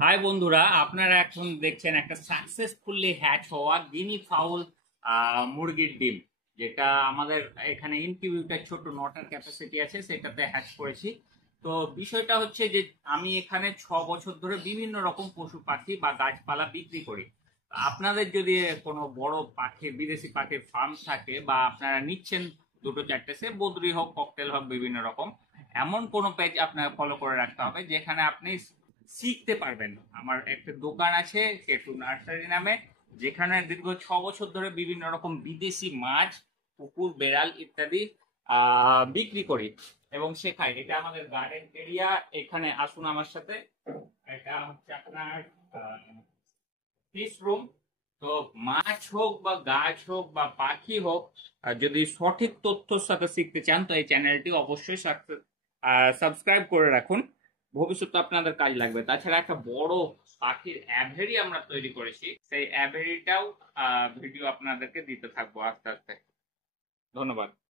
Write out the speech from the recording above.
High বন্ধুরা, আপনারা এখন দেখছেন একটা সাকসেসফুলি হ্যাচ হওয়া গিনি ফাউল মুরগির ডিম, যেটা আমাদের এখানে ইনকিউবেটর ছোট নটার ক্যাপাসিটি আছে, সেটাতে হ্যাচ করেছি। তো বিষয়টা হচ্ছে যে আমি এখানে 6 বছর ধরে বিভিন্ন রকম পশু পাখি বা গাছপালা বিক্রি করি। আপনাদের যদি কোনো বড় পাখি বিদেশি পাখির ফার্ম থাকে বা আপনারা নিচ্ছেন দুটো চারটে, সে বদ্রি হোক ককটেল হোক বিভিন্ন রকম, এমন কোনো পেজ আপনার ফলো করে রাখতে হবে যেখানে আপনি শিখতে পারবেন। আমার একটা দোকান আছে কেটু নার্সারি নামে, যেখানে দীর্ঘ 6 বছর ধরে বিভিন্ন রকম বিদেশি মাছ, কুকুর, বেড়াল ইত্যাদি বিক্রি করি এবং শেখাই। এটা আমাদের গার্ডেন এরিয়া, এখানে আসুন আমার সাথে। এটা হচ্ছে আপনার ফিশ রুম। তো মাছ হোক বা গাছ হোক বা পাখি হোক, যদি সঠিক তথ্যর সাথে শিখতে চান তো এই চ্যানেলটি অবশ্যই সাবস্ক্রাইব করে রাখুন। ভবিষ্যতে আপনাদের কাজ লাগবে। তাছাড়া একটা বড় পাখির অ্যাভেরি আমরা তৈরি করেছি, সেই অ্যাভেরিটাও ভিডিও আপনাদেরকে দিতে থাকবো আস্তে আস্তে। ধন্যবাদ।